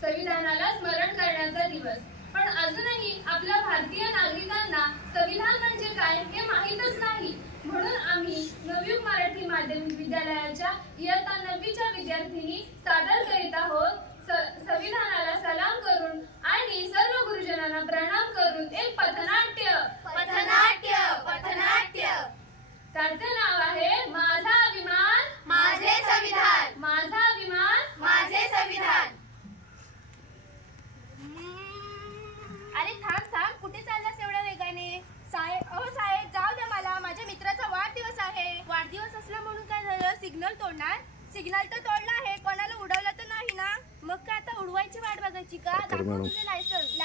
संविधानाला स्मरण करण्याचा दिवस। पण अजूनही आपल्या भारतीय नागरिकांना संविधान म्हणजे काय हे माहीतच नाही। म्हणून आम्ही नवयुग मराठी माध्यमिक विद्यालयाच्या इयत्ता 9वीच्या विद्यार्थिनी सादर करीत आहोत संविधानाला सलाम करून आणि सर्व गुरुजनांना प्रणाम करून एक पथनाट्य। त्याचे नाव आहे माझा अभिमान माझे संविधान, माझा अभिमान माझे संविधान। अरे थांब, कुठे चाललास एवढ्या वेगाने? साहेब जाऊ द्या मला, माझ्या मित्राचा वाढदिवस आहे। वाढदिवस असला म्हणून काय झालं? सिग्नल तोडणार? सिग्नल तर तोडला आहे, कोणाला उडवलं तर नाही ना? मग काय आता उडवायची वाट बघायची का? दाखव तुझे लायसन्स।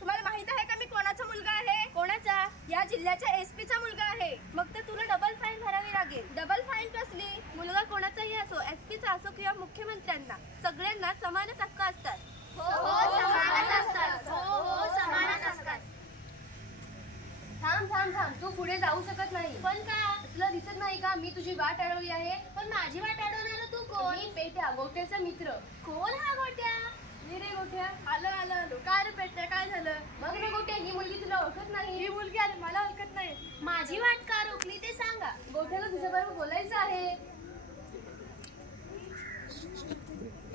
तुम्हाला माहित आहे का मी कोणाचा मुलगा आहे? कोणाचा? या जिल्ह्याच्या SP चा मुलगा आहे। मग तर तुला डबल फाईन भरावी लागेल। डबल फाईन कसली? मुलगा कोणाचाही असो, SP चा असो किंवा मुख्यमंत्र्यांना, सगळ्यांना समानच हक्क असतात। हो समानच असतात। थांब, तू पुढे जाऊ शकत नाही। पण का? तुला दिसत नाही का मी तुझी वाट अडवली आहे? पण माझी वाट अडवणारा तू कोण? मी पेट्या, गोट्याचा मित्र। कोण हा गोट्या? मी रे गोट्या। आलो। काय रे पेट्या, काय झालं? मग रे गोट्या, ही मुलगी तुला ओळखत नाही? ही मुलगी आली, मला ओळखत नाही। माझी वाट का रोखली ते सांगा। गोट्याला तुझ्याबरोबर बोलायचं आहे।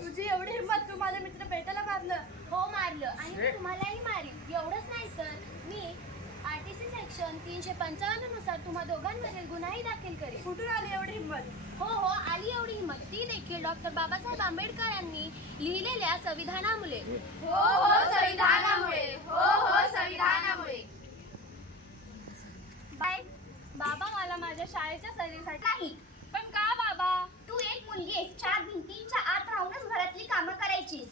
तुझी एवढी हिंमत, तू माझ्या मित्र पेट्याला मारलं? हो मारलं, आणि मी तुम्हालाही मारीन। एवढंच नाही तर मी RTC सेक्शन 355 नुसार तुम्हा दोघांवरील गुन्हाही दाखल करेन। कुठून आली एवढी हिंमत? हो आली एवढी हिंमत, ती देखील डॉक्टर बाबासाहेब आंबेडकर यांनी लिहिलेल्या संविधानामुळे। हो संविधानामुळे। बाय बाबा, मला माझ्या शाळेच्या सहलीसाठी नाही। पण का बाबा? तू एक मुलगी आहेस, 4 भिंतींच्या आत राहूनच घरातली कामं करायचीस।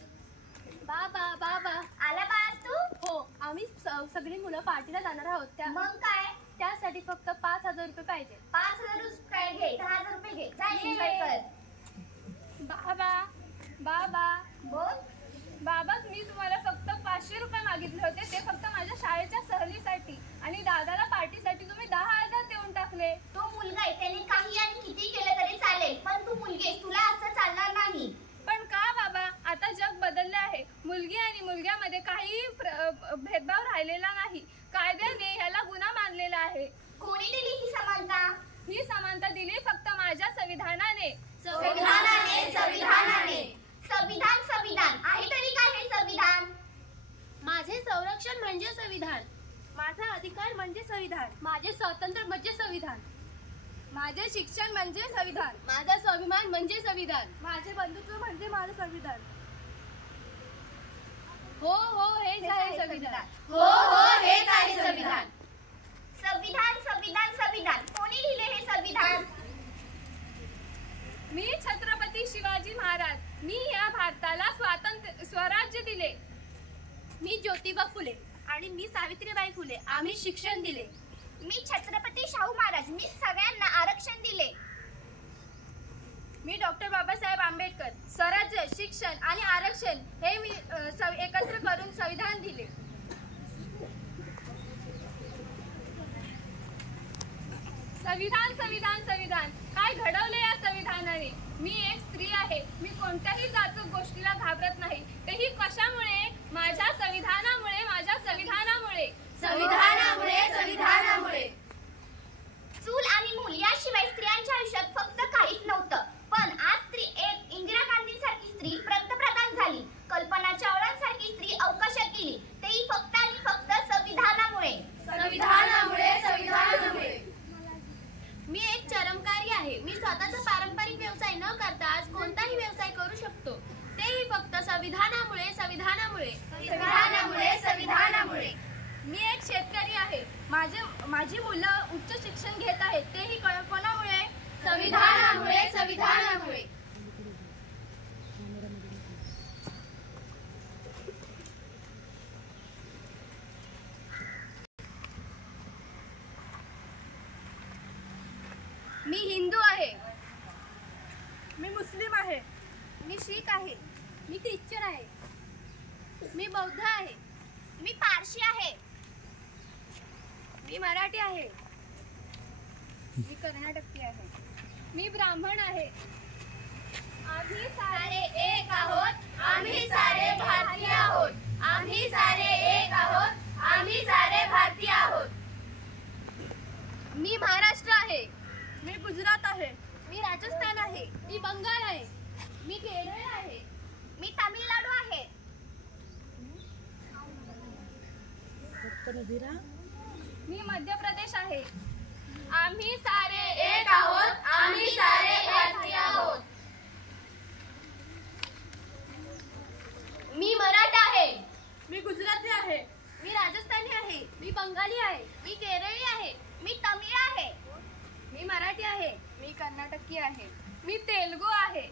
बाबा आला बाळास तू? हो, आम्ही सगळी मुलं पार्टीला जाणार आहोत। मग काय? त्यासाठी फक्त 5,000 रुपये पाहिजे। 5,000 रुपये घे, 10,000 रुपये घे, जा एन्जॉय कर। बाबा बोल। बाबा, मी तुम्हाला फक्त 500 रुपये मागितले होते, ते फक्त माझ्या शाळेच्या सहलीसाठी, आणि दादाला पार्टीसाठी तुम्ही 10,000 देऊन टाकले। तो मुलगा आहे, त्याने काही आणि किती केलं तरी चालेल, पण तू मुलगी आहेस, तुला असं चालणार नाही। पण का बाबा? आता जग बदलले आहे। मुलगी आणि मुलग्यामध्ये काही भेदभाव राहिलेला नाही। कायद्याने ह्याला गुन्हा मानलेला आहे। कोणी दिली ही समानता? ही समानता दिली फक्त माझ्या संविधानाने। संविधान आहे तरी काय हे संविधान? माझे संरक्षण म्हणजे संविधान, माझा अधिकार म्हणजे संविधान, माझे स्वातंत्र्य म्हणजे संविधान, माझे शिक्षण म्हणजे संविधान, माझा स्वाभिमान म्हणजे संविधान, माझे बंधुत्व म्हणजे माझं संविधान। हो हेच आहे संविधान। हेच आहे संविधान। संविधान कोणी लिहिले हे संविधान? मी छत्रपती शिवाजी महाराज, मी या भारताला स्वराज्य दिले। मी ज्योतिबा फुले आणि मी सावित्रीबाई फुले, आम्ही शिक्षण दिले। मी छत्रपती शाहू महाराज, मी सगळ्यांना आरक्षण दिले। मी डॉक्टर बाबासाहेब आंबेडकर, स्वराज्य, शिक्षण आणि आरक्षण हे मी एकत्र करून संविधान दिले। संविधान काय घडवले या संविधानाने? मी एक स्त्री आहे, मी कोणत्याही जाचक गोष्टीला घाबरत नाही, तेही कशामुळे? माझ्या संविधानामुळे। चूल आणि मूल याशिवाय स्त्रियांच्या आयुष्यात फक्त काहीच नव्हतं, पण आज स्त्री एक इंदिरा गांधींसारखी स्त्री पंतप्रधान झाली, कल्पना चावलांसारखी स्त्री अवकाशात गेली, तेही फक्त आणि फक्त संविधानामुळे। मी एक चरमकारी आहे, मी स्वतःचा पारंपरिक व्यवसाय न करता आज कोणताही व्यवसाय करू शकतो, तेही फक्त संविधानामुळे। मी एक शेतकरी आहे, माझी मुलं उच्च शिक्षण घेत आहेत, तेही कोणामुळे? संविधानामुळे। मी हिंदू आहे, मी मुस्लिम आहे, मी शीख आहे, मी ख्रिश्चन आहे, मी बौद्ध आहे, मी पारशी आहे, मी मराठी आहे, मी कर्नाटकी आहे, मी ब्राह्मण आहे। आम्ही सारे एक आहोत, आम्ही सारे मी महाराष्ट्र आहे. मी गुजरात आहे. मी राजस्थान आहे. मी बंगाल आहे. मी केरळ आहे. मी तामिळनाडू आहे. मी मध्य प्रदेश आहे. आम्ही सारे एक आहोत. आम्ही सारे भारतीय आहोत. मी मराठा आहे. मी गुजराती आहे. मी राजस्थानी आहे. मी बंगाली आहे. मी केरळी आहे. मी तमिळ आहे. मी मराठी आहे. मी कर्नाटकी आहे. मी तेलुगू आहे.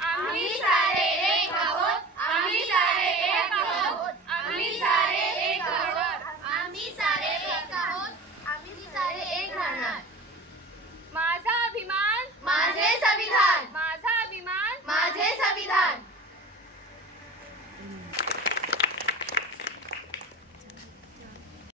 आम्ही सारे एक आहोत. आम्ही सारे एक आहोत.